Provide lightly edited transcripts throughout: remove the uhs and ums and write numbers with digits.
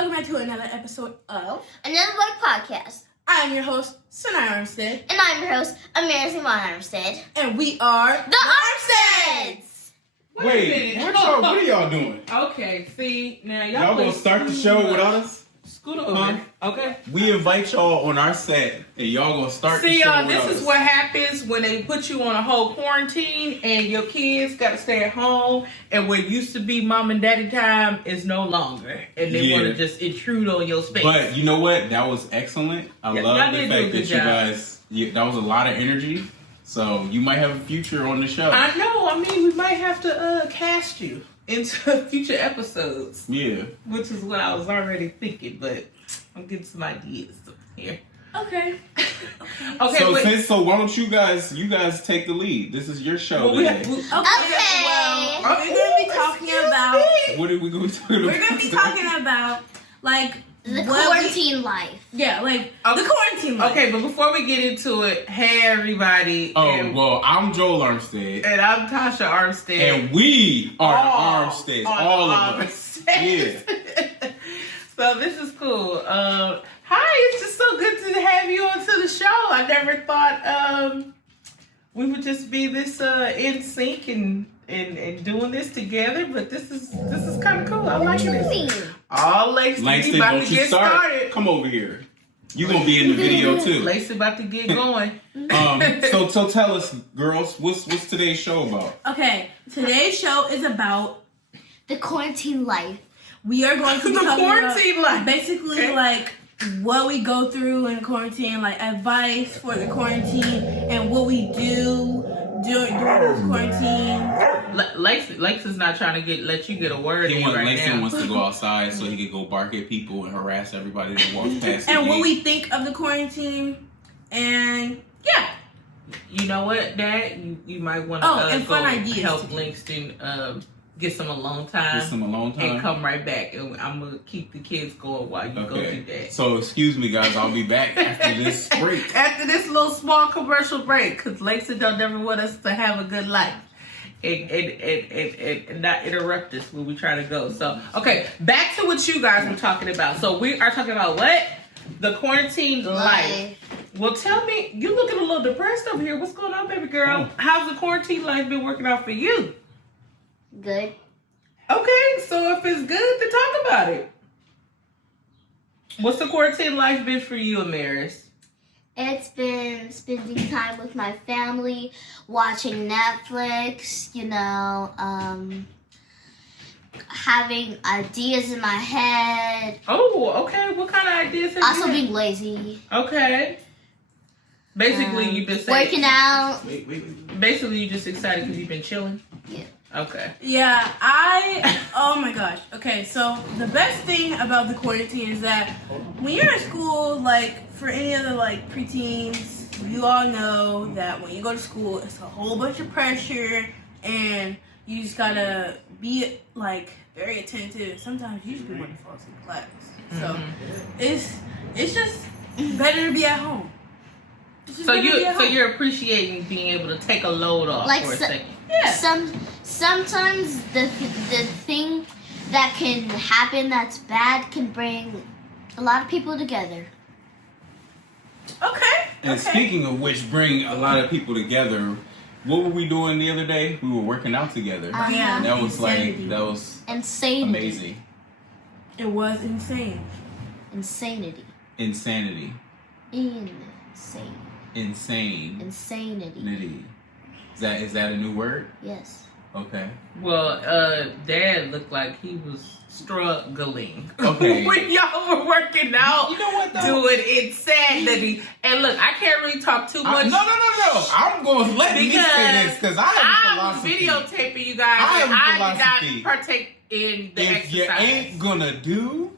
welcome back to another episode of Another Book Podcast. I am your host, Sanai Armstead. And I'm your host, Amira Armstead. And we are The Armsteads! Wait, what are y'all doing? Okay, see, now Y'all gonna start the show without us? Scoot over. Okay. We invite y'all on our set, and y'all gonna start the See, show y'all, without this us. is what happens when they put you on a whole quarantine and your kids gotta stay at home, and what used to be mom and daddy time is no longer, and they want to just intrude on your space. But you know what? That was excellent. I love the fact that you job. guys, that was a lot of energy. So you might have a future on the show. I know. I mean, we might have to cast you into future episodes. Yeah. Which is what I was already thinking, but I'm getting some ideas here. Okay. Okay. So why don't you guys take the lead? This is your show. Well, today. Well, we're gonna be talking about. What are we going to do? We're gonna be talking about the quarantine life. Yeah, the quarantine life. Okay, but before we get into it, hey everybody. Well, I'm Joel Armstead. And I'm Tasha Armstead. And we are the Armsteads. All of us. Yeah. So this is cool. Hi, it's just so good to have you onto the show. I never thought we would just be this in sync and doing this together, but this is kind of cool. I like it. All Langston about to get started. Come over here. You're going to be in the video too. Langston about to get going. So tell us, girls, what's today's show about? Okay, today's show is about the quarantine life. We are going to be the talking quarantine about life. Basically, what we go through in quarantine, advice for the quarantine, and what we do during this quarantine. Langston's not trying to let you get a word in right Langston now. wants to go outside so he could go bark at people and harass everybody that walks past. And what we think of the quarantine, and yeah. You know what, Dad? You might want to and fun ideas help Langston get some alone time. And come right back. And I'm going to keep the kids going while you go do that. So, excuse me, guys. I'll be back after this break. After this little small commercial break. Because Langston don't never want us to have a good life. And not interrupt us when we try to go. So, okay. Back to what you guys were talking about. So, we are talking about what? The quarantine life. Well, tell me. You looking a little depressed over here. What's going on, baby girl? How's the quarantine life been working out for you? Good. Okay, so if it's good, then talk about it. What's the quarantine life been for you, Amaris? It's been spending time with my family, watching Netflix, having ideas in my head. Oh, okay. What kind of ideas have Also you had? being lazy. Okay. Basically, you've been working out. Basically, you're just excited because you've been chilling? Yeah. Okay. Yeah, oh my gosh. Okay, so the best thing about the quarantine is that when you're in school, for any other preteens, you all know that when you go to school, it's a whole bunch of pressure, and you just gotta be very attentive. Sometimes you just be wanting to fall asleep in class. So it's just better to be at home. So you're appreciating being able to take a load off for a second. Yeah. Sometimes the thing that can happen that's bad can bring a lot of people together. Okay. And speaking of which, bring a lot of people together. What were we doing the other day? We were working out together. Yeah. That was insanity. Amazing. It was insane. Insanity. Insanity. Insane. Insane. Insanity. Is that a new word? Yes. Okay. Well, Dad looked like he was struggling. Okay. When y'all were working out, you know what, though? doing insanity. And look, I can't really talk too much. No. I'm going to let me say this because I have a philosophy. I'm videotaping you guys. I did not partake in the exercise. If you ain't gonna do,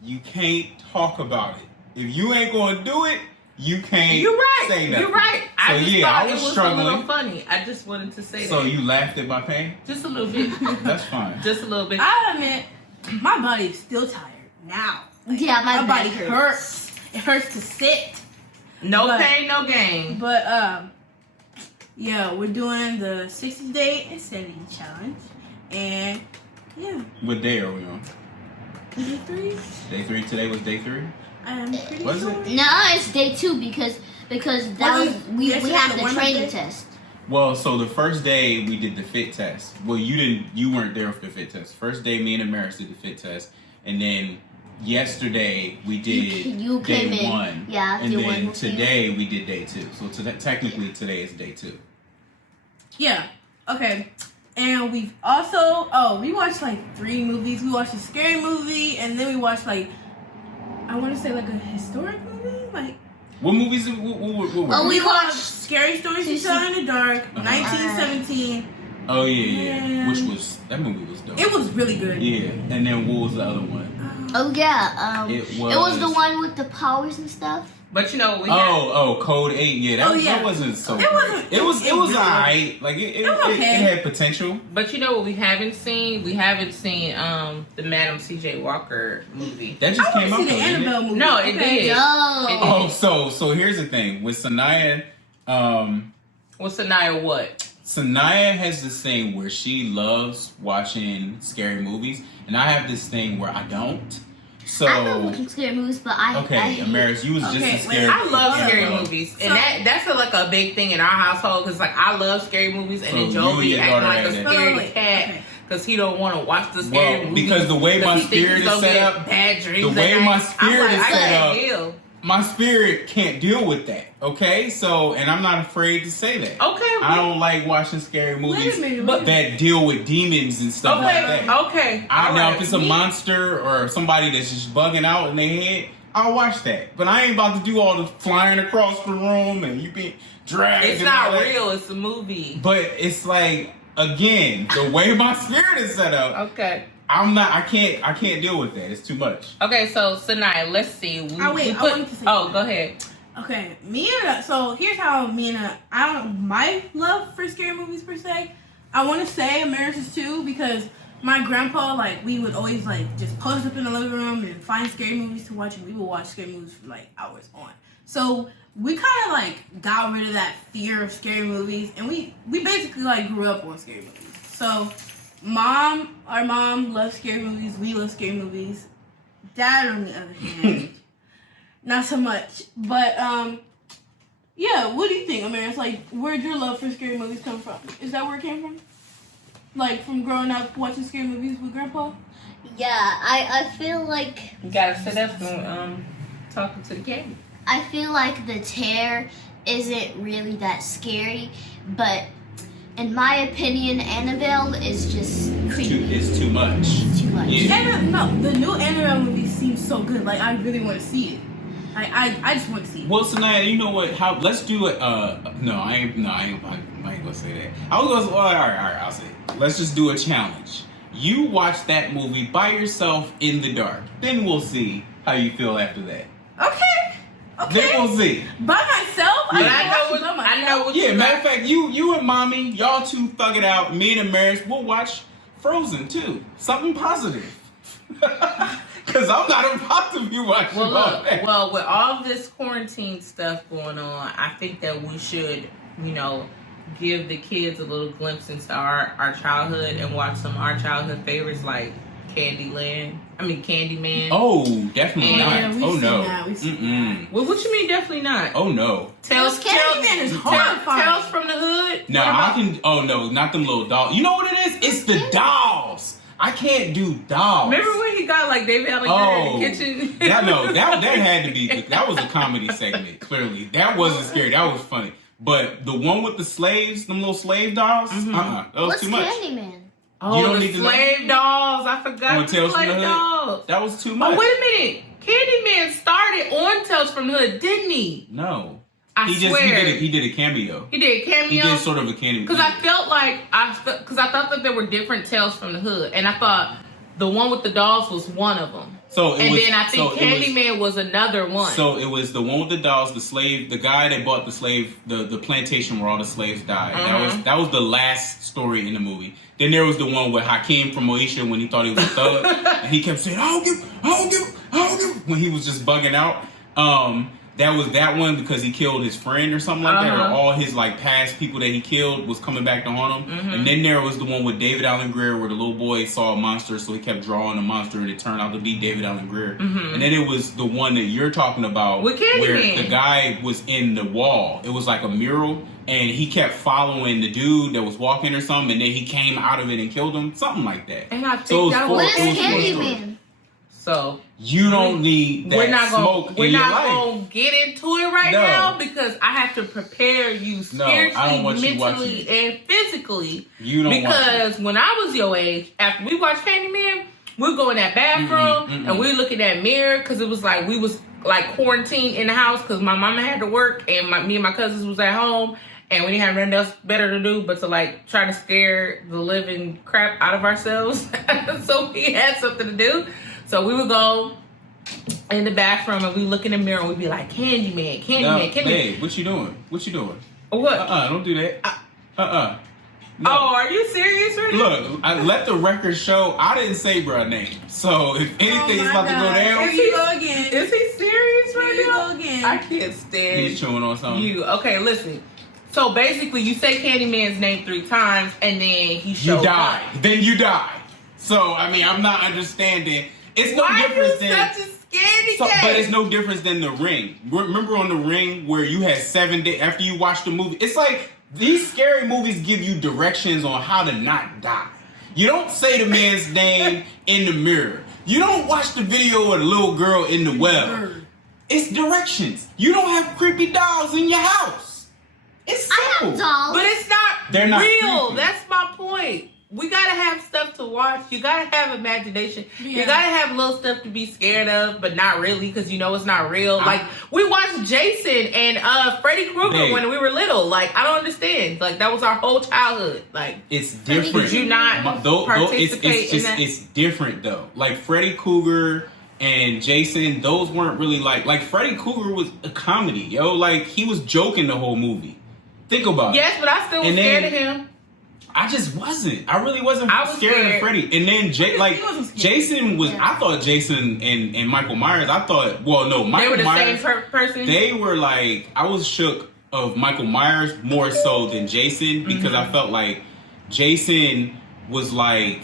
you can't talk about it. If you ain't gonna do it, you can't say nothing. You're right. So I just thought I was it was struggling. a little funny. I just wanted to say that. So you laughed at my pain? Just a little bit. That's fine. Just a little bit. I admit, my body is still tired now. Yeah, my body hurts. It hurts to sit. No pain, no gain. But yeah, we're doing the 60-day insanity challenge, and yeah. What day are we on? Day 3? Day 3. Today was day 3. I'm pretty Was sure. it? No, it's day 2 because that was we yesterday had the the Wednesday? training test. Well, so the first day we did the fit test. Well, you weren't there for the fit test. First day, me and Amaris did the fit test, and then yesterday we did You came day in. 1. Yeah, and day then 1 today we did day 2. So technically today is day 2. Yeah. Okay. And we've also we watched like 3 movies. We watched a scary movie, and then we watched like I want to say like a historic movie, like. What movies? What Oh, We we watched watched Scary Stories to Tell in the Dark, 1917. Oh yeah. And Which that movie was dope. It was really good. Yeah, and then what was the other one? Oh yeah, It it was was the one with the powers and stuff. But you know, we Code 8. Yeah, that wasn't so. It wasn't. It was really alright. Like it was okay. it had potential. But you know what we haven't seen? We haven't seen the Madam C.J. Walker movie. That just I came want out. to see the though, didn't it? Annabelle movie. No, it did. No. So here's the thing with Sanaya. What's Sanaya what? Sanaya has this thing where she loves watching scary movies, and I have this thing where I don't. So I love watching scary movies, but I Amaris, you was just Okay, as scared. I love Yeah. scary movies, and that's like a big thing in our household because like I love scary movies, and So then you Joe and be your acting daughter like a had that. scaredy Wait, cat okay. because he don't want to watch the scary Well, movies. because the way my he thinks spirit he's is gonna set get up, bad dreams the way at my night. spirit I'm is like, set I can't up, deal. my spirit can't deal with that. Okay, so and I'm not afraid to say that. Okay, I don't like watching scary Wait movies a minute. but- that deal with demons and stuff like that. Okay. I all know right. if it's a monster or somebody that's just bugging out in their head, I'll watch that. But I ain't about to do all the flying across the room and you being dragged. It's and all not that. real. It's a movie. But it's like again, the way my spirit is set up, Okay. I can't deal with that. It's too much. Okay, so Sanaya, let's see. We I wanted to say Oh, something. go ahead. Okay, so here's how I don't my love for scary movies per se. I want to say America's too because my grandpa we would always just post up in the living room and find scary movies to watch, and we would watch scary movies for hours on. So we kind of got rid of that fear of scary movies, and we basically grew up on scary movies. So our mom loves scary movies. We love scary movies. Dad, on the other hand. Not so much, but yeah. What do you think, Amaris? Where'd your love for scary movies come from? Is that where it came from? From growing up watching scary movies with Grandpa? Yeah, I feel like You gotta sit up and talking to the camera. I feel like the tear isn't really that scary, but in my opinion, Annabelle is just creepy. It's too much. Too much. Yeah. The new Annabelle movie seems so good. I really want to see it. I just want to see it. Well, Sanaya, you know what? Let's do it. I ain't gonna say that. I was gonna. Well, all right. I'll say it. Let's just do a challenge. You watch that movie by yourself in the dark. Then we'll see how you feel after that. Okay. Then we'll see. By myself? Yeah. But I know what Yeah, you matter of fact, you and Mommy, y'all two thug it out. Me and Amaris, we'll watch Frozen too. Something positive. Because I'm not about to be watching all that. Well, with all this quarantine stuff going on, I think that we should, give the kids a little glimpse into our childhood and watch some of our childhood favorites like Candyman. Oh, definitely Yeah, not. we've Oh seen no. that, we've seen Mm-mm. Well, what you mean definitely not? Oh no. Candyman is horrifying. Tales from the Hood? No, What I about- can. Oh no, not them little dolls. You know what it is? It's the dolls. I can't do dolls. Remember when he got David Alexander in the kitchen? that had to be. That was a comedy segment. Clearly, that wasn't scary. That was funny. But the one with the slaves, them little slave dolls, that was What's too much. Candyman? Oh, You don't the need to know. slave dolls. I forgot On the Tales from slave the Hood? dolls. That was too much. Oh, wait a minute. Candyman started on Tales from the Hood, didn't he? No, I he swear. he did a cameo. He did a cameo. He did sort of a cameo. Because I felt because I thought that there were different Tales from the Hood, and I thought the one with the dolls was one of them. So Then I think Candyman was another one. So it was the one with the dolls, the guy that bought the slave, the plantation where all the slaves died. That was the last story in the movie. Then there was the one with Hakeem from Moesha when he thought he was a thug, and he kept saying, "I don't give," when he was just bugging out. that was that one because he killed his friend or something like that, or all his like past people that he killed was coming back to haunt him. And then there was the one with David Allen Greer where the little boy saw a monster, so he kept drawing a monster, and it turned out to be David Allen Greer. And then it was the one that you're talking about with where Candyman. the guy was in the wall. It was like a mural, and he kept following the dude that was walking or something, and then he came out of it and killed him, something like that. And I think So it was that four- What was is it was four Candyman? stories. So You don't need that we're not smoke gonna we're in your not life. gonna get into it right No. now because I have to prepare you No, I spiritually, don't want you mentally, watching and physically. You don't want Because when I was your age, after we watched Candyman, we'd go in that bathroom and we'd look in that mirror because it was like we was like quarantined in the house because my mama had to work and me and my cousins was at home. And we didn't have nothing else better to do but to like try to scare the living crap out of ourselves. So we had something to do. So we would go in the bathroom and we look in the mirror and we'd be like, Candyman, Candyman, No, Candyman. hey, what you doing? What you doing? What? Don't do that. No. Oh, are you serious right now? Look, I let the record show. I didn't say bruh name. So if anything's my about to go God. down, Here you go again. Is he serious right Here you now? go again. I can't stand he's chewing on something. you. Okay, listen. So basically, you say Candyman's name 3 times and then he You shows die. up. Then you die. So I mean, I'm not understanding. It's no Why are you difference than. such a scaredy So, cat? but it's no difference than The Ring. Remember on The Ring where you had 7 days after you watched the movie? It's like these scary movies give you directions on how to not die. You don't say the man's name in the mirror. You don't watch the video of the little girl in the well. It's directions. You don't have creepy dolls in your house. It's I simple. have dolls. But it's not They're not real. creepy. That's my point. We gotta have stuff to watch. You gotta have imagination. You Yeah. gotta have little stuff to be scared of, but not really, because you know it's not real. Like we watched Jason and Freddy Krueger Babe. when we were little. Like I don't understand. Like that was our whole childhood. Like It's different. did you not participate in that? It's different though. Like Freddy Krueger and Jason, those weren't really like Freddy Krueger was a comedy, yo. Like he was joking the whole movie. Think about it. Yes, but I still was And scared then- of him. I just wasn't. I really wasn't I was scared of scared. Freddy. And then He wasn't scared. Jason was. Yeah. I thought Jason and Michael Myers. I thought. Well, no, They Michael were the Myers. same person. They were like. I was shook of Michael Myers more so than Jason because I felt like Jason was like.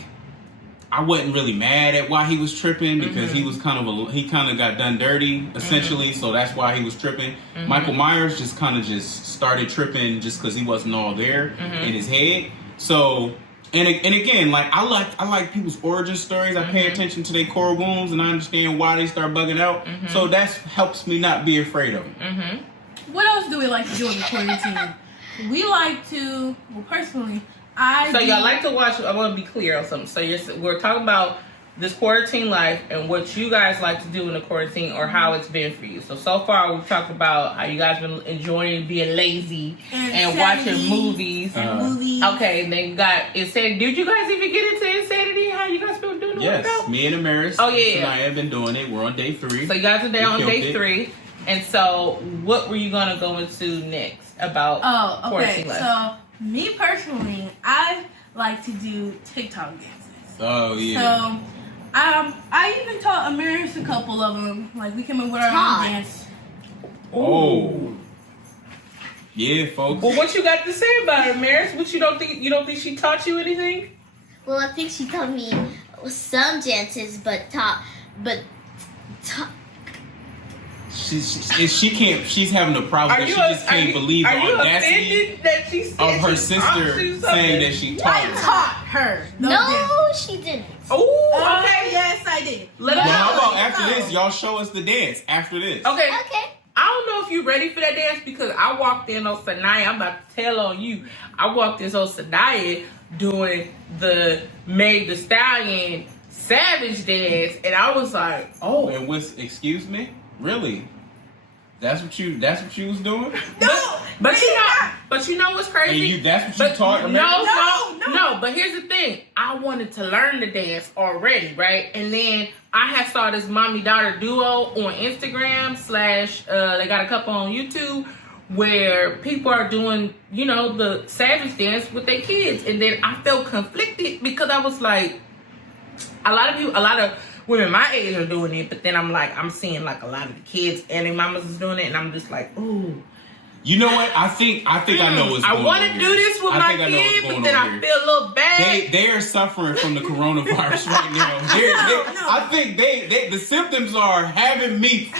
I wasn't really mad at why he was tripping because he was kind of got done dirty essentially, so that's why he was tripping. Michael Myers just kind of just started tripping just because he wasn't all there in his head. So and again, like I like people's origin stories. I pay attention to their core wounds and I understand why they start bugging out. So that helps me not be afraid of them. What else do we like to do in the quarantine? We like to, well, personally, I So do, y'all like to watch. I want to be clear on something. So we're talking about this quarantine life and what you guys like to do in the quarantine or how it's been for you. So far we've talked about how you guys been enjoying being lazy and watching Insanity. movies. and movies. Okay, and then you got insanity. Did you guys even get into insanity? How you guys been doing the Yes, workout? me and Amaris. Oh, yeah. and I have been doing it. We're on day 3. So you guys are there We on killed day it. 3. And so what were you gonna go into next about Oh, okay. quarantine life? So, me personally, I like to do TikTok dances. Oh yeah. So, I even taught Amaris a couple of them. Like, we came in with our Taught? own dance. Oh. Yeah, folks. Well, what you got to say about her, Maris? What you don't think she taught you anything? Well, I think she taught me some dances, but She can't. She's having a problem. She just can't believe the Are you audacity offended that she said of her she taught you sister something? saying that she I taught her. taught her. those dances. no, she didn't. Oh, Okay, okay. yes, I did. Let Well, us how know. about after this, y'all show us the dance after this? Okay. Okay. I don't know if you're ready for that dance because I walked in on Sanaya. I'm about to tell on you. I walked in on Sanaya doing the Meg the Stallion Savage dance, and I was like, oh. And what's? Excuse me? Really? That's what you was doing? But you know what's crazy? And that's what you taught her? No. But here's the thing. I wanted to learn the dance already, right? And then I have started this mommy-daughter duo on Instagram / they got a couple on YouTube where people are doing, the Savage dance with their kids. And then I felt conflicted because I was like, women my age are doing it, but then I'm seeing like a lot of the kids and their mamas is doing it, and I'm just like, ooh. You know what? I think I know what's going on. I want to do this with my kid, but then I feel a little bad. They are suffering from the coronavirus right now. I think the symptoms are having me.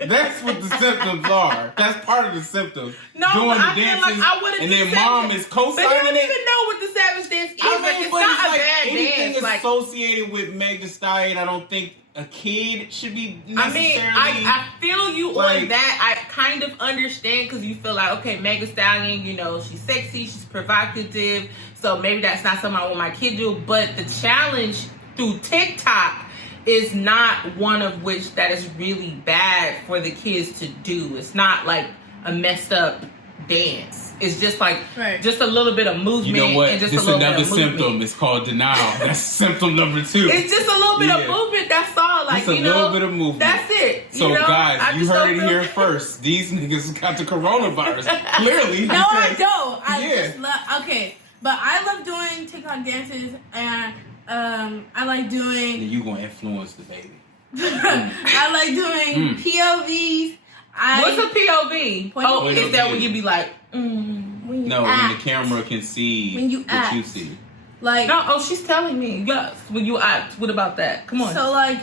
That's what the symptoms are. That's part of the symptoms. No, doing but I the feel dances, like I wouldn't. And their mom is co-signing it. But you don't it. even know what the savage dance is. It's but not a like bad anything dance. Like, associated with Meg Thee Stallion, I don't think a kid should be necessarily. I feel you like, on that. I kind of understand because you feel like, okay, Meg Thee Stallion, you know, she's sexy, she's provocative, so maybe that's not something I want my kid to do. But the challenge through TikTok is not one of which that is really bad for the kids to do. It's not like a messed up dance. It's just like just a little bit of movement. You know what? And just this a little another bit of symptom. movement. It's called denial. That's symptom number 2. It's just a little bit of movement. That's all. Like, just a little bit of movement. That's it. So you know? guys, you heard it here first. These niggas got the coronavirus. Clearly. No, I don't. I Yeah. just love. Okay, but I love doing TikTok dances, and I like doing. You gonna influence the baby. I like doing POVs. What's a POV? Oh, is that when you be like, when you no, act. when the camera can see When you what act. you see. Like, no, oh, she's telling me. Yes, when you act. What about that? Come on. so like,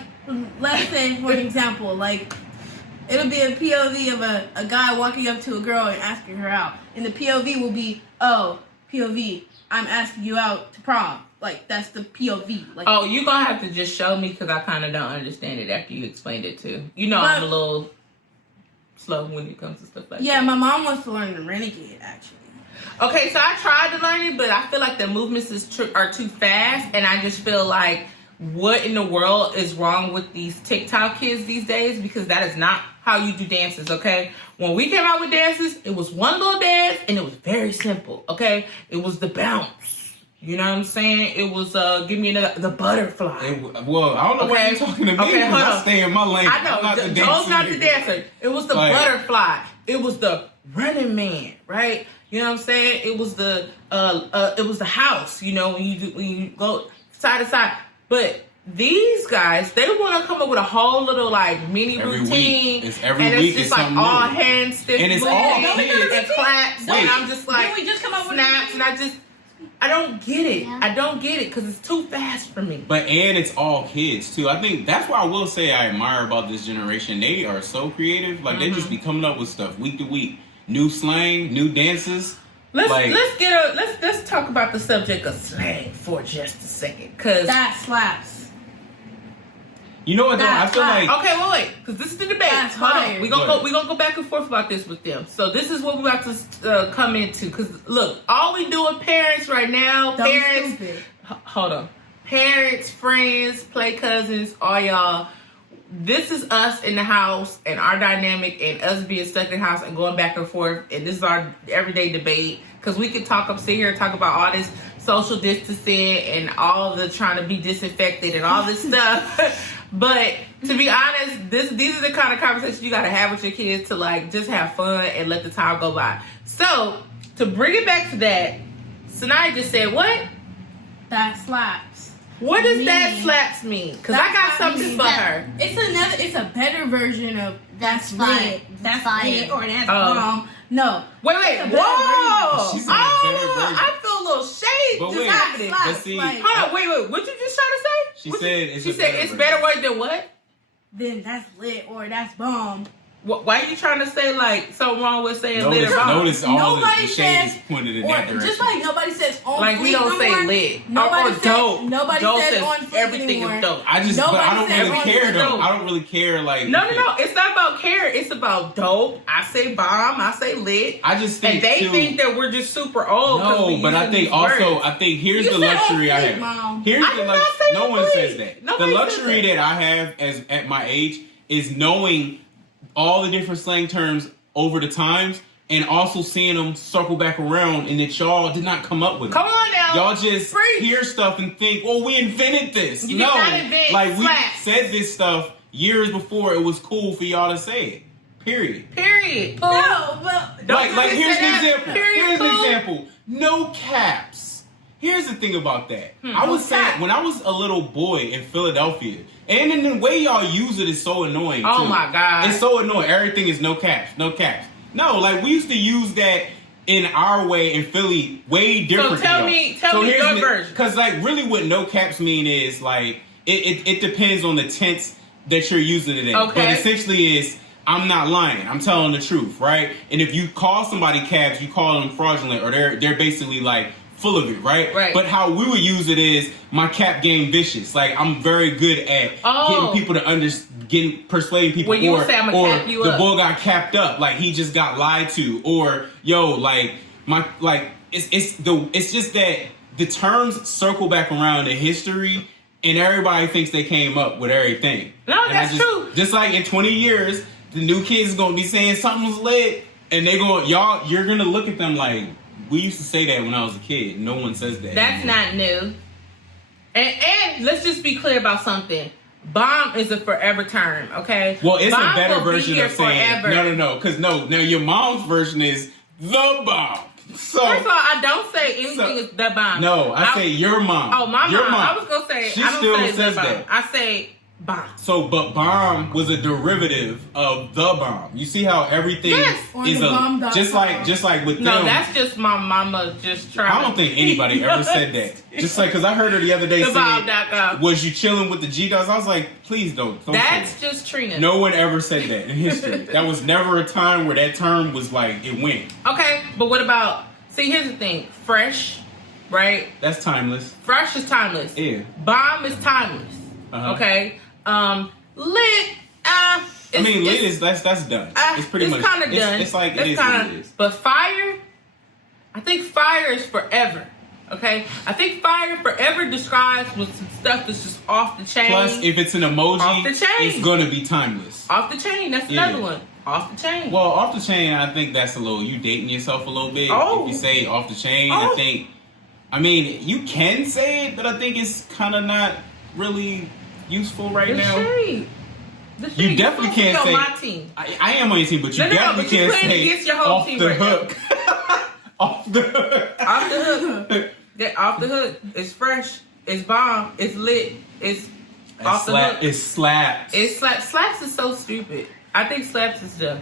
let's say for example, like, it'll be a POV of a guy walking up to a girl and asking her out, and the POV will be, oh, POV, I'm asking you out to prom. Like, that's the POV. Like, oh, you're gonna have to just show me because I kind of don't understand it after you explained it too. You know, I'm a little slow when it comes to stuff like that. Yeah, my mom wants to learn the Renegade, actually. Okay, so I tried to learn it, but I feel like the movements are too fast, and I just feel like, what in the world is wrong with these TikTok kids these days? Because that is not how you do dances, okay? When we came out with dances, it was one little dance, and it was very simple, okay? It was the bounce. You know what I'm saying? It was, give me another, the butterfly. Well, I don't know what you're talking to me. Okay, hold I on. stay in my lane. I know. Joe's not the dancer. It was the butterfly. It was the running man, right? You know what I'm saying? It was the house. You know, when you go side to side. But these guys, they want to come up with a whole little like mini every routine. Week. It's just like all hands stiff, and it's all kids and claps. And I'm just like, we just come up with snaps, and I don't get it. Yeah. I don't get it because it's too fast for me. And it's all kids too. I think that's what I will say I admire about this generation. They are so creative. Like they just be coming up with stuff week to week. New slang, new dances. Let's talk about the subject of slang for just a second. Cause that slaps. You know what though? I feel like wait, because this is the debate. Hold on, we gonna go back and forth about this with them. So this is what we're about to come into. Because look, all we doing parents right now, hold on, parents, friends, play cousins, all y'all. This is us in the house and our dynamic and us being stuck in the house and going back and forth. And this is our everyday debate. Because we could sit here and talk about all this social distancing and all the trying to be disinfected and all this stuff. But to be honest, these are the kind of conversations you got to have with your kids to like just have fun and let the time go by. So to bring it back to that, Sanaya just said what? That slaps. What does that slaps mean? Because I got something for her. It's a better version of that's lit. That's lit or that's bomb. No. Wait. Whoa! She said better version. I feel a little shade but just wait, happening. But see, hold on, wait. What you just trying to say? She said it's better word than what? Then that's lit or that's bomb. Why are you trying to say like something wrong with saying lit or bomb? Notice all the shade is pointed in that direction. Just like nobody says on like we don't say lit or dope. Nobody says on fleek everything anymore. is dope. I don't really care though. I don't really care like No. It's not about care. It's about dope. I say bomb. I say lit. I just think and they think that we're just super old. No, but I think also words. I think here's the luxury I have. Mom. Here's the luxury. No one says that. Nobody the luxury that I have at my age is knowing all the different slang terms over the times and also seeing them circle back around and that y'all did not come up with them. Come on now. Y'all just hear stuff and think, well, we invented this. You did not invent slaps. We said this stuff years before it was cool for y'all to say it. Period. No, but Like here's an example. Here's an example. No caps. Here's the thing about that. I What's was saying that? when I was a little boy in Philadelphia, and in the way y'all use it is so annoying. Oh too. my God. It's so annoying. Everything is no caps, no caps. No, like we used to use that in our way in Philly way different. So tell me your version. Because like really, what no caps mean is like it depends on the tense that you're using it in. Okay. But essentially is I'm not lying. I'm telling the truth, right? And if you call somebody caps, you call them fraudulent, or they're basically like full of it, right? Right. But how we would use it is my cap game vicious. Like I'm very good at getting people to persuading people. When you would say I'm gonna cap you the up. boy got capped up, like he just got lied to, or yo, like it's just that the terms circle back around in history, and everybody thinks they came up with everything. No, And that's true. Just like in 20 years, the new kids is gonna be saying something's lit, and you're gonna look at them like, we used to say that when I was a kid. No one says that. That's anymore. not new. And let's just be clear about something. Bomb is a forever term, okay? Well, it's bomb a better will be version here of saying forever. no, because now your mom's version is the bomb. So First of all, I don't say anything So- is the bomb. no, I say your mom. Oh, my your mom. I was gonna say She I don't still say says the bomb. that. I say bomb. So, but bomb was a derivative of the bomb. You see how everything Yes. is Or the bomb.com. just like with No, them. that's just my mama just trying. I don't think anybody ever said that. Just like because I heard her the other day The say, bomb.com. "Was you chilling with the G dogs?" I was like, "Please don't." That's say that. just Trina. No one ever said that in history. That was never a time where that term was like it went. Okay, but what about? See, here's the thing. Fresh, right? That's timeless. Fresh is timeless. Yeah. Bomb is timeless. Uh-huh. Okay. Lit. Lit is that's done. It's pretty much kind of done. It's like It's it is what it is. But fire, I think fire is forever. Okay, I think fire forever describes with some stuff that's just off the chain. Plus, if it's an emoji, Off the chain. it's gonna be timeless. Off the chain. That's Yeah. another one. Off the chain. Well, off the chain, I think that's a little you dating yourself a little bit. Oh. If you say off the chain, Oh. I mean, you can say it, but I think it's kind of not really useful right The now. shade. The shade. You You're definitely supposed to be can't on say. my team. I am on your team, but you No, definitely but you can't playing say against your whole off team the right now. hook. Off the hook. Off the hook. Yeah, off the hook. It's fresh. It's bomb. It's lit. It's off the hook. It's slaps. It's slaps. Slaps is so stupid. I think slaps is dumb.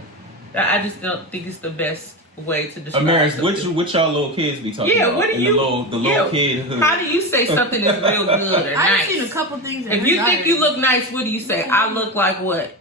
I just don't think it's the best way to describe Amaris, something. what y'all little kids be talking Yeah, about? what do in you? the little kid hood? How do you say something is real good or I've nice? seen a couple things. If you think you look nice, what do you say? I look like what?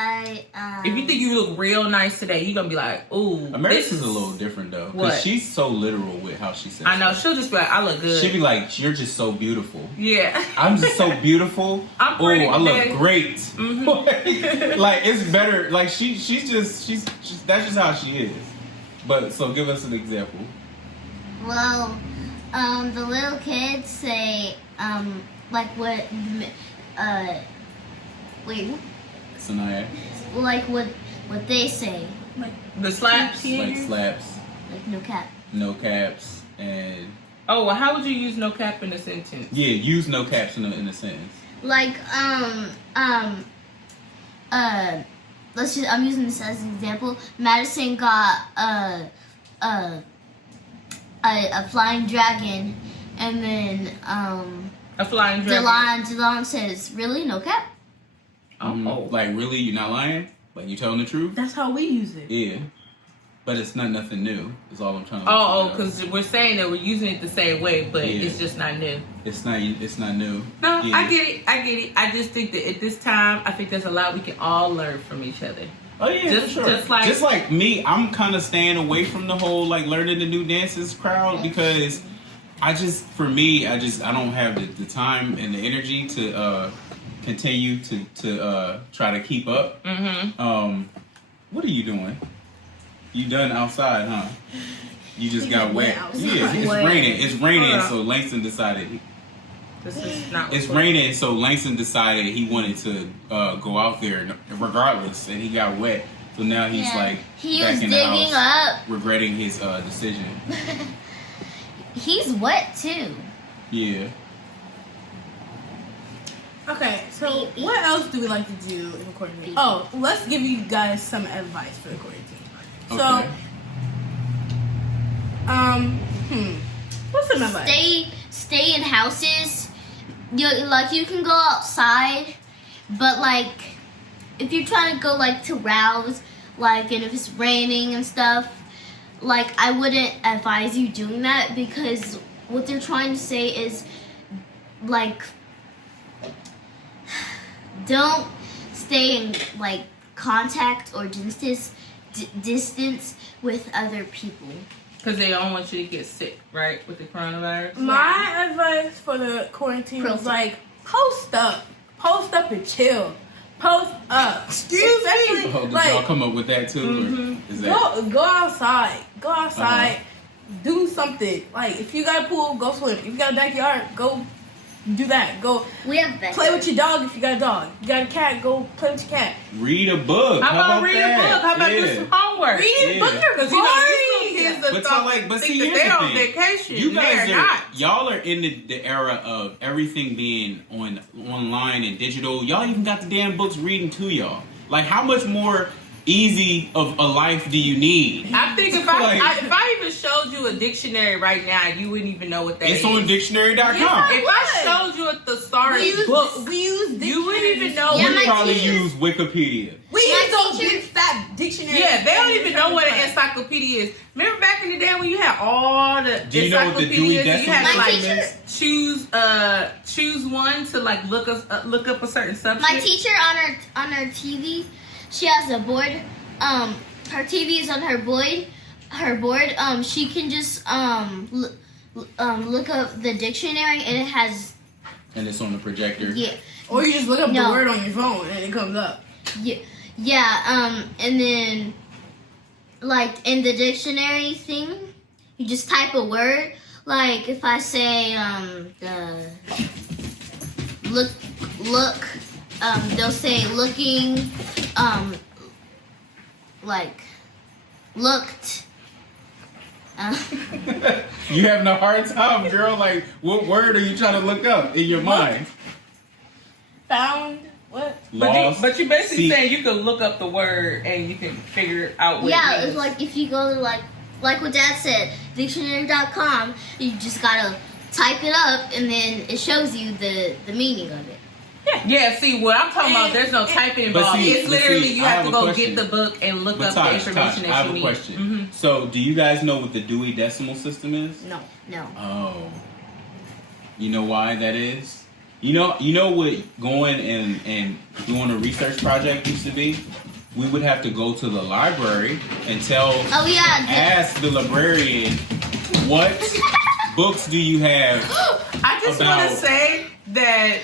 If you think you look real nice today, you're gonna be like, ooh. Amaris this is a little different though, What? because she's so literal with how she says. I know. stuff. She'll just be like, I look good. She'd be like, "You're just so beautiful." Yeah. I'm just so beautiful. I'm pretty I look today. great. Mhm. Like it's better. Like she's that's just how she is. But so give us an example. Well, the little kids say, like what, wait, Sanaya, like what they say, The slaps. like slaps, like no cap. no caps, and Oh, well, how would you use no cap in a sentence? yeah, use no caps in a sentence. Like, let's just, I'm using this as an example. Madison got a flying dragon, and then, A flying dragon. Delon says, really? No cap? Oh. Like really, you're not lying? Like you telling the truth? That's how we use it. Yeah, but it's not nothing new. Is all I'm trying to. Oh, because we're saying that we're using it the same way, but Yeah. it's just not new. it's not new. No, Yeah. I get it. I just think that at this time, I think there's a lot we can all learn from each other. Oh yeah, Just- for sure. just like- me, I'm kind of staying away from the whole like learning the new dances crowd because I don't have the time and the energy to continue to try to keep up. Mm-hmm. What are you doing? You done outside, huh? You just got wet. outside. Yeah, it's Wet. raining. It's raining, Hold on. so Langston decided. This is not. It's raining, so Langston decided he wanted to go out there regardless, and he got wet. So now he's like he back was in the digging house, up. regretting his decision. He's wet too. Yeah. Okay, so what else do we like to do in quarantine? Oh, let's give you guys some advice for the quarantine. So, Okay. What's some advice? Stay in houses. You can go outside, but like if you're trying to go like to rouse, like, and if it's raining and stuff, like I wouldn't advise you doing that, because what they're trying to say is like don't stay in like contact or distance with other people. Because they don't want you to get sick, right, with the coronavirus? My advice for the quarantine is like post up and chill. Post up. Excuse me. Oh, did Like, y'all come up with that too? Or is that go outside. Go outside. Do something. Like if you got a pool, go swim. If you got a backyard, go do that. Go We have backyard. play with your dog if you got a dog. You got a cat, go play with your cat. read a book? How about read that? a book? How about Yeah. do some homework? Reading Yeah. books are Because you know, boring. these little kids that But think see, that here's they're the on thing. vacation. You guys they're are not. y'all are in the era of everything being online and digital. Y'all even got the damn books reading to y'all. Like, how much more easy of a life do you need? I think if I even showed you a dictionary right now, you wouldn't even know what that It's is. on dictionary.com. Yeah. If I showed you a thesaurus book, we use you wouldn't even know. Yeah, You my probably teacher- use Wikipedia. We My use those teacher- big fat dictionaries. Yeah, they don't even know what an encyclopedia is. Remember back in the day when you had all the Do you know what the Dewey encyclopedias? You had Decimal to System like choose one to like look up a certain subject. My teacher on her TV, she has a board. Her TV is on her board. She can just look up the dictionary, and it has And it's on the projector. yeah. Or you just look up the No. word on your phone and it comes up. Yeah, and then, like, in the dictionary thing, you just type a word. Like, if I say, look, they'll say looking, like, looked. You having a hard time, girl. Like, what word are you trying to look up in your mind? Found what? Lost. But you basically seek. saying you can look up the word and you can figure out what Yeah, it means. it's like if you go to, like what Dad said, dictionary.com, you just gotta type it up, and then it shows you the meaning of it. Yeah, see, what I'm talking about, And- there's no typing But involved. see- it's but literally see, you I have have to a go question. get the book and look But up the Tosh, information I that have you a need. question. Mhm. So, do you guys know what the Dewey Decimal System is? No. Oh. You know why that is? You know what going and doing a research project used to be? We would have to go to the library and Oh yeah, ask the librarian, what books do you have? I just want About- to say that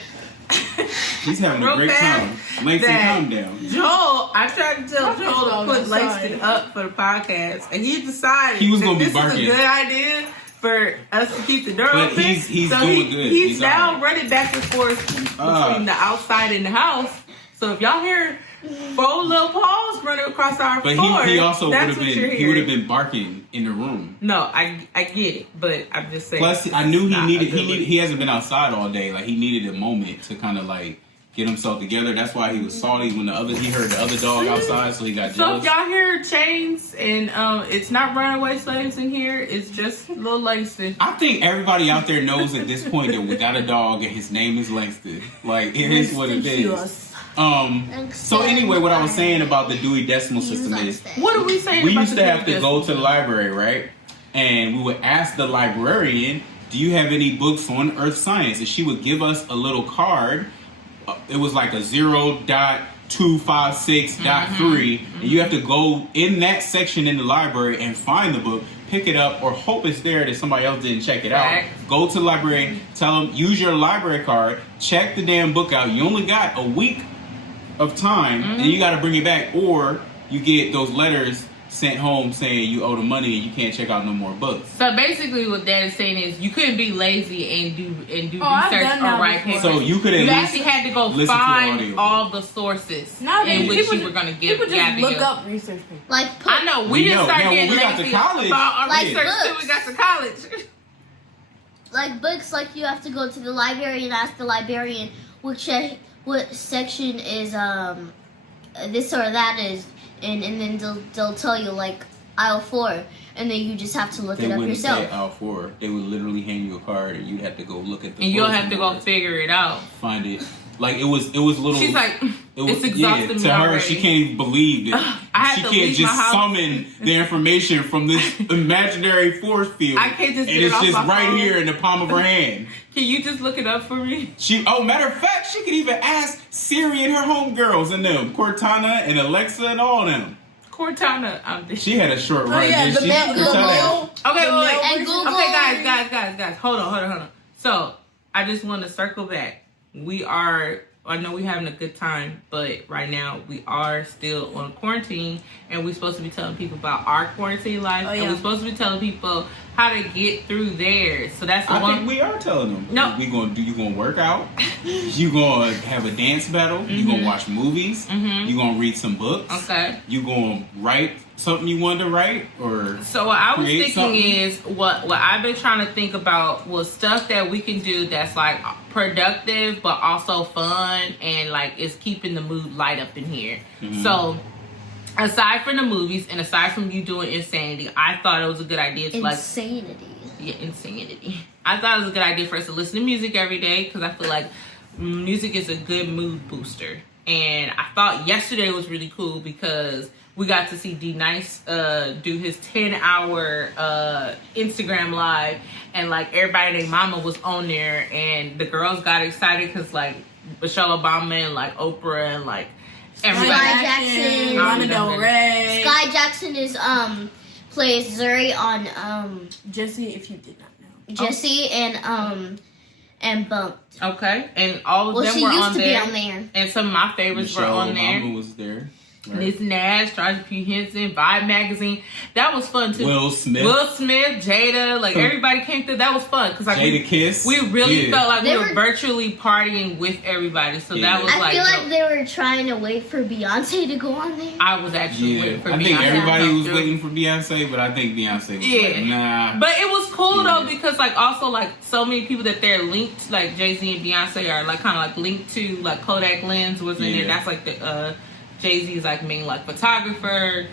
He's having a Real great fast, time. Langston, that- calm down. Joel, I tried to tell Fuck this Joel to dog, put I'm sorry. Langston up for the podcast, and he decided He was that gonna be this barking. is a good idea for us to keep the door But open. he's so doing good. He's He's now alright. running back and forth between the outside and the house. So if y'all hear 4 little paws running across our But floor, he also would that's have what you're been he would have hearing. been barking in the room. No, I get it, but I'm just saying. Plus, I knew Not a good look. he hasn't been outside all day. Like, he needed a moment to kind of like get himself together. That's why he was salty when he heard the other dog outside, so he got So jealous. if y'all hear chains and it's not runaway slaves in here, it's just little Langston. I think everybody out there knows at this point that we got a dog and his name is Langston. Like, it is what it is. So anyway, what I was saying about the Dewey Decimal System is, What are we saying? we about used the to have to Dewey go to Decimal? the library, right? And we would ask the librarian, do you have any books on earth science? And she would give us a little card. It was like a 0.256.3. And you have to go in that section in the library and find the book, pick it up, or hope it's there that somebody else didn't check it Right. out. Go to the librarian, tell them, use your library card, check the damn book out. You only got a week of time, and you got to bring it back, or you get those letters sent home saying you owe the money and you can't check out no more books. So basically, what Dad is saying is you couldn't be lazy and do I've research done or that write before. papers. So you could at You least actually had to go listen to find audio. all the sources Nowadays, in which people you were going to give. People just gather look your- up research papers. like I know we We didn't know. start Now, when getting we got to lazy college, about our Like research until books. we got to college. like books, like you have to go to the library and ask the librarian what section is this or that is, and then they'll tell you like aisle 4, and then you just have to look They it up wouldn't yourself. say aisle 4. They would literally hand you a card, and you'd have to go look at the. And you'll bulletin have to go board, figure it out. find it. Like it was little. She's like, it's exhausting yeah, me to her, already. she can't even believe it. I had She to can't leave my just house. summon the information from this imaginary force field. I can't just and get it it's off just my right phone. here in the palm of her hand. Can you just look it up for me? Matter of fact, she could even ask Siri and her homegirls and them, Cortana and Alexa and all them. Cortana. She had a short run. yeah, didn't the she? mail- Cortana. the mail- Okay, the wait. mail And version. Google. Okay, guys. Hold on. So, I just want to circle back. I know we're having a good time, but right now we are still on quarantine, and we're supposed to be telling people about our quarantine life, and we're supposed to be telling people how to get through theirs. So that's the I one. think we are telling them. No. You gonna work out. You gonna have a dance battle. You gonna watch movies. You gonna read some books. Okay. You gonna write something you wanted to write, or So what I was create thinking something? is what I've been trying to think about was stuff that we can do that's like productive but also fun, and like it's keeping the mood light up in here. So aside from the movies and aside from you doing Insanity, I thought it was a good idea to Insanity. I thought it was a good idea for us to listen to music every day, because I feel like music is a good mood booster. And I thought yesterday was really cool because we got to see D Nice do his 10-hour Instagram live, and like everybody and their mama was on there, and the girls got excited because like Michelle Obama and like Oprah and like everybody. Sky Jackson. Lana Del Rey. Sky Jackson is plays Zuri on Jesse, if you did not know. Jesse and Bumped. Okay, and all of Well, them she were used on to there. be on there. And some of my favorites Michelle were on there. Obama was there. Right. Liz Nash, Taraji P. Henson, Vibe Magazine. That was fun too. Will Smith, Jada, like everybody came through. That was fun because like Jada Kiss. we really felt like They we were were- virtually partying with everybody. So that was I like, feel like dope. they were trying to wait for Beyonce to go on there. I was actually Yeah, waiting for I Beyonce think to everybody come was through. waiting for Beyonce, but I think Beyonce was Yeah. like, nah. But it was cool Yeah. though, because like also like so many people that they're linked, like Jay-Z and Beyonce are like kind of like linked to, like Kodak Lens was in there. Yeah. That's like the Jay-Z's like main like photographer.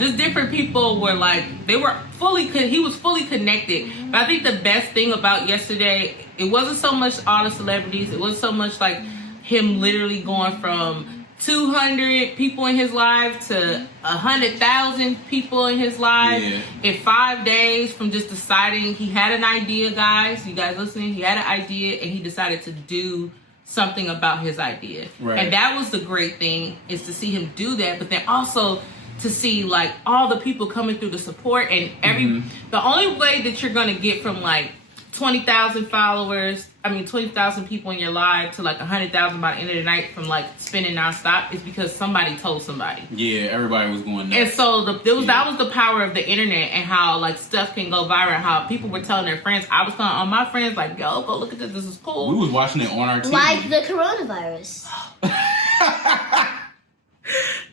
Just different people were like, they were he was fully connected. But I think the best thing about yesterday, it wasn't so much all the celebrities. It wasn't so much like him literally going from 200 people in his life to 100,000 people in his life in 5 days, from just deciding he had an idea, guys. You guys listening? He had an idea and he decided to do something about his idea. Right. And that was the great thing, is to see him do that, but then also to see like all the people coming through the support, and the only way that you're going to get from like 20,000 followers, 20,000 people in your live to like 100,000 by the end of the night from like spinning nonstop is because somebody told somebody. Yeah, everybody was going nuts. And so that was the power of the internet, and how like stuff can go viral, and how people were telling their friends. I was telling all my friends like, yo, go look at this. This is cool. We was watching it on our TV. Like the coronavirus.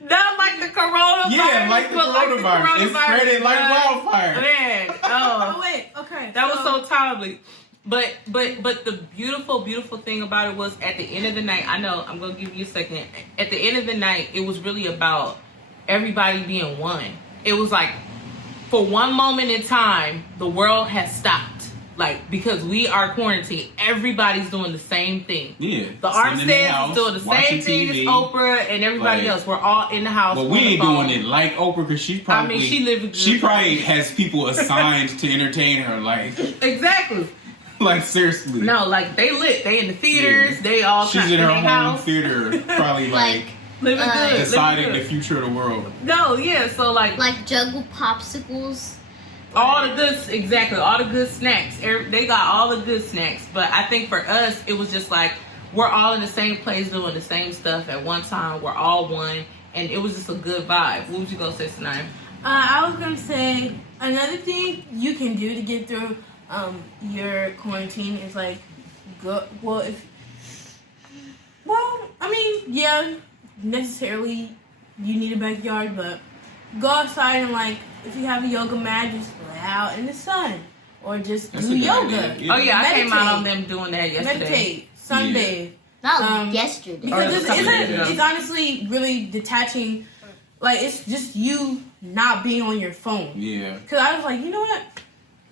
Not like the coronavirus. Yeah, like the but coronavirus. It's spreading like wildfire. Man, Oh, wait, okay. that was so timely. But the beautiful thing about it was, at the end of the night, I know I'm gonna give you a second. At the end of the night, it was really about everybody being one. It was like, for one moment in time, the world has stopped. Like, because we are quarantined, everybody's doing the same thing. Yeah. The Sitting in the Armstead house, is doing the same watching thing as TV. Oprah and everybody Like, else. We're all in the house. But on we the ain't phone. doing it like Oprah, because she probably she lived a good she probably life. has people assigned to entertain her. Like Exactly. seriously. No, like they lit. They in the theaters. Yeah. They all She's kind in her their home house. theater, probably Like, Living good. deciding living the good. future of the world. No, yeah. So like juggle popsicles. all the good, exactly, all the good snacks. They got all the good snacks. But I think for us, it was just like, we're all in the same place doing the same stuff at one time. We're all one, and it was just a good vibe. What was you gonna say, Sanaya? I was gonna say another thing you can do to get through your quarantine is like necessarily you need a backyard, but go outside and like, if you have a yoga mat, just lay out in the sun or just That's do a good yoga. idea. Yeah. Oh yeah, I came out Meditate. on them doing that yesterday. Meditate, sunbathe. That was yesterday. Because Or a couple days ago. it's honestly really detaching like it's just you not being on your phone. Yeah. Because I was like, you know what?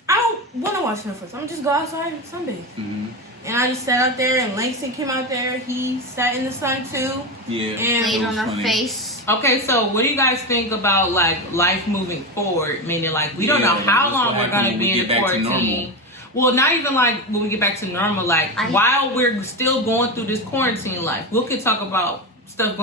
I don't want to watch Netflix. I'm gonna just go outside and sunbathe. Mm-hmm. And I just sat out there, and Langston came out there. He sat in the sun too. Yeah. And Laid on our funny. face. Okay, so what do you guys think about like life moving forward? Meaning, like we don't know how what's long gonna we're happen gonna when be we in get back to quarantine. Well, not even like when we get back to normal. Like while we're still going through this quarantine life, we could talk about stuff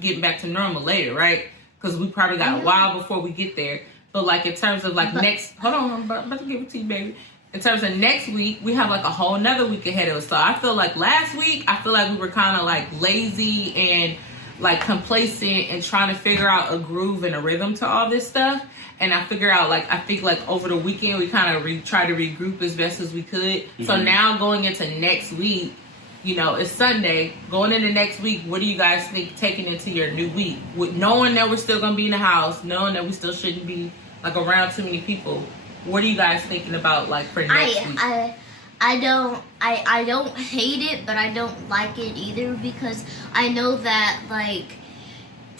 getting back to normal later, right? Because we probably got a while before we get there. But like in terms of like hold on, I'm about to give it to you, baby. In terms of next week, we have like a whole nother week ahead of us. So I feel like last week, I feel like we were kind of like lazy and like complacent and trying to figure out a groove and a rhythm to all this stuff. And I think like over the weekend, we kind of tried to regroup as best as we could. Mm-hmm. So now going into next week, you know, it's Sunday. Going into next week, what do you guys think taking into your new week? With knowing that we're still going to be in the house, knowing that we still shouldn't be like around too many people. What are you guys thinking about like for next week? I don't hate it, but I don't like it either because I know that like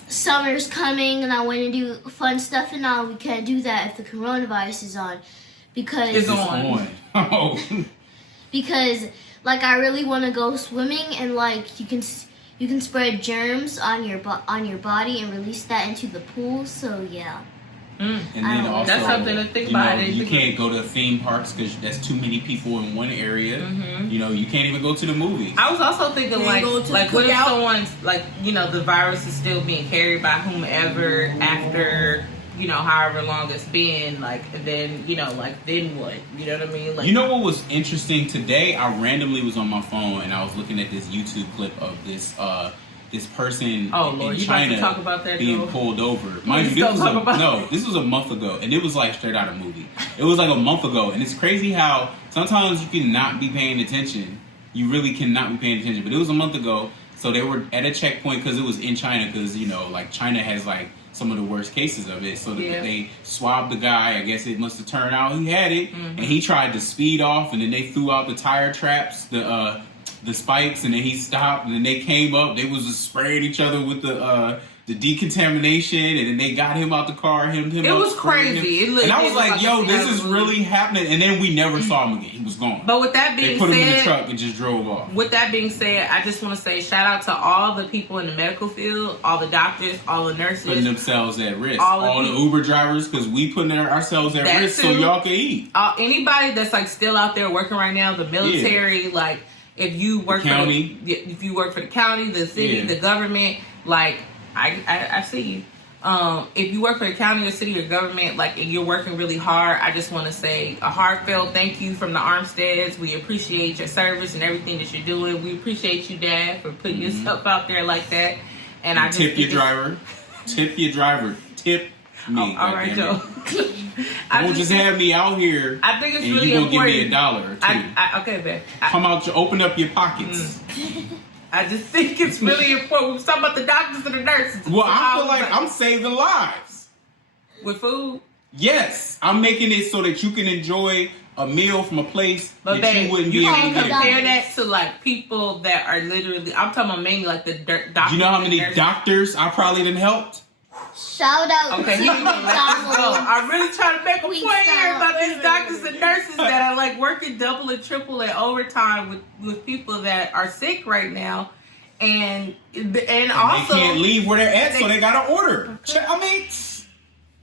summer's coming and I want to do fun stuff and now we can't do that if the coronavirus is on because it's on. Oh. because like I really want to go swimming and like you can spread germs on your body and release that into the pool. So yeah. And then also, that's something to think about. You can't go to theme parks because that's too many people in one area. Mm-hmm. You know, you can't even go to the movies. I was also thinking like what if someone's like, you know, the virus is still being carried by whomever after, you know, however long it's been, like, then, you know, like, then what? You know what I mean? Like, you know what was interesting today? I randomly was on my phone and I was looking at this YouTube clip of this person in China talk about that, being pulled over. Mind you, this was a month ago, and it was like straight out of movie. It was like a month ago, and it's crazy how sometimes you can not be paying attention. You really cannot be paying attention. But it was a month ago, so they were at a checkpoint because it was in China. Because you know, like China has like some of the worst cases of it. So they swabbed the guy. I guess it must have turned out he had it, and he tried to speed off, and then they threw out the tire traps, the spikes, and then he stopped, and then they came up. They was just spraying each other with the decontamination, and then they got him out the car. Him it up, was crazy. And I was like, yo, this is really happening. And then we never saw him again. He was gone. But with that being said, they put him in the truck and just drove off. With that being said, I just want to say shout out to all the people in the medical field, all the doctors, all the nurses. Putting themselves at risk. All the Uber drivers, because we putting ourselves at risk so y'all can eat. Anybody that's like still out there working right now, the military, like if you work for the county, the city, the government, like I see you. If you work for the county or city or government, like, and you're working really hard, I just want to say a heartfelt thank you from the Armsteads. We appreciate your service and everything that you're doing. We appreciate you, Dad, for putting yourself out there like that. And I just tip your driver. Tip your driver. Tip me. All right, Joe. Don't just have me out here. I think it's and really you gonna important. give me $1 or $2. Okay, babe. Come out, open up your pockets. I just think it's really important. We're talking about the doctors and the nurses. Well, I feel like I'm saving lives. With food? Yes. I'm making it so that you can enjoy a meal from a place but that you wouldn't be able to get. Compare that to like people that are literally, I'm talking about mainly like the doctors. You know how many doctors I probably didn't help? Shout out to I'm really trying to make a point here about these doctors and nurses that are like working double and triple and overtime with people that are sick right now, and also they can't leave where they're at, so they gotta order. I mean,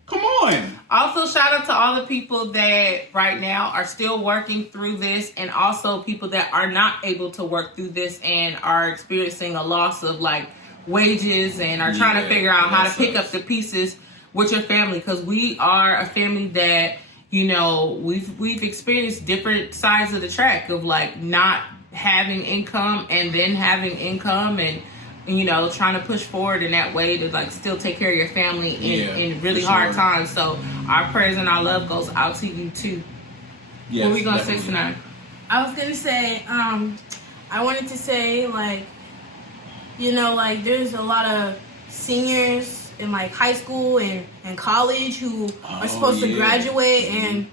come on. Also, shout out to all the people that right now are still working through this, and also people that are not able to work through this and are experiencing a loss of like wages and are trying to figure out how to pick up the pieces with your family, because we are a family that, you know, we've experienced different sides of the track of like not having income and then having income, and you know, trying to push forward in that way to like still take care of your family in really hard times. So our prayers and our love goes out to you too. Yes, what are we gonna say tonight? I was gonna say, I wanted to say, like, you know, like there's a lot of seniors in like high school and college who are supposed to graduate, and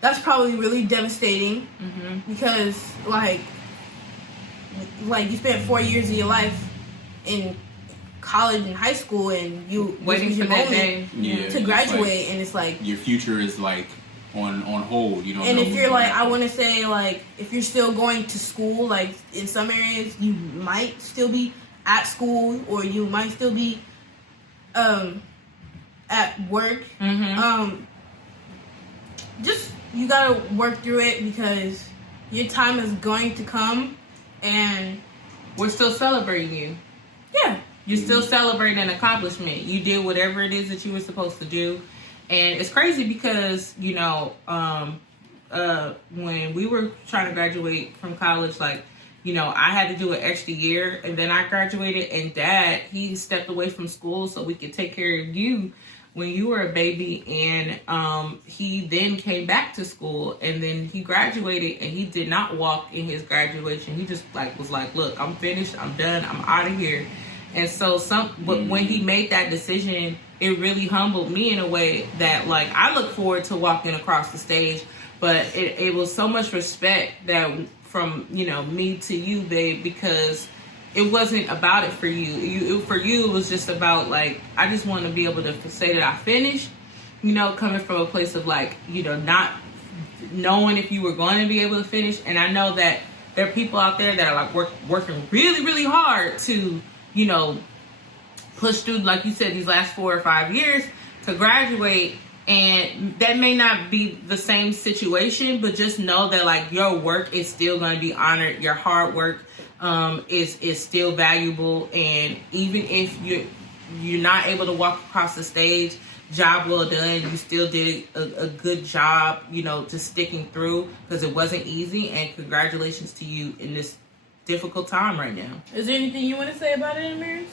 that's probably really devastating because like you spent 4 years of your life in college and high school, and you Waiting this for is your that moment day. Yeah, to it's graduate, like and it's like. your future is like on hold. You don't And know if what's you're gonna like, I happen. want to say, like, if you're still going to school, like, in some areas, you might still be at school, or you might still be at work. Mm-hmm. Just, you gotta work through it, because your time is going to come, and We're still celebrating you. yeah. You're still celebrating an accomplishment. You did whatever it is that you were supposed to do. And it's crazy because, you know, when we were trying to graduate from college, like, you know, I had to do an extra year, and then I graduated, and Dad, he stepped away from school so we could take care of you when you were a baby, and he then came back to school, and then he graduated, and he did not walk in his graduation. He just like was like, look, I'm finished, I'm done, I'm out of here. And so but when he made that decision, it really humbled me in a way that, like, I look forward to walking across the stage, but it was so much respect that from, you know, me to you, babe, because it wasn't about it for you. For you, it was just about, like, I just want to be able to say that I finished, you know, coming from a place of, like, you know, not knowing if you were going to be able to finish. And I know that there are people out there that are, like, working really, really hard to, you know, push through, like you said, these last 4 or 5 years to graduate. And that may not be the same situation, but just know that, like, your work is still going to be honored. Your hard work is still valuable. And even if you're not able to walk across the stage, job well done. You still did a good job, you know, just sticking through, because it wasn't easy. And congratulations to you in this difficult time right now. Is there anything you want to say about it, Amiris?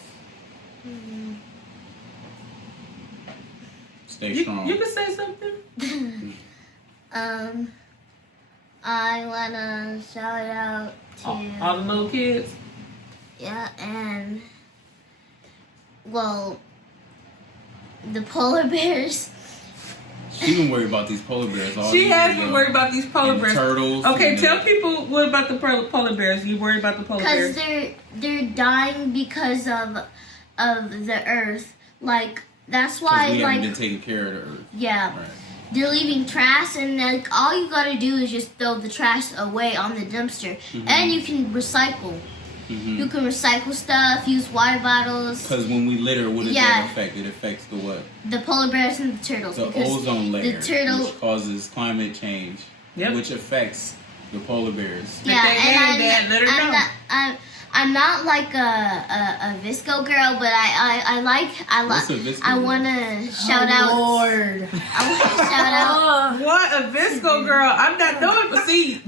Stay strong. You can say something. I wanna shout out to All the little kids. yeah, and well, the polar bears. She been worried about these polar bears all She year, has been yo. worried about these polar And bears. turtles. Okay, and tell people what about the polar bears. You worried about the polar Because bears? they're dying because of the earth. Like that's 'cause why we haven't been like taking care of the earth. yeah. Right. They're leaving trash, and like all you gotta do is just throw the trash away on the dumpster, and you can recycle. You can recycle stuff, use water bottles. Because when we litter, what does Yeah. that affect? It affects the what? The polar bears and the turtles. The because ozone layer, the turtle. which causes climate change, Yep. which affects the polar bears. Yeah, If they and live, Dad, let her I'm know. not. I'm not like a visco girl, but I What's a visco I girl? wanna shout out. Lord. I wanna shout out. What a visco girl! I'm not knowing, but see,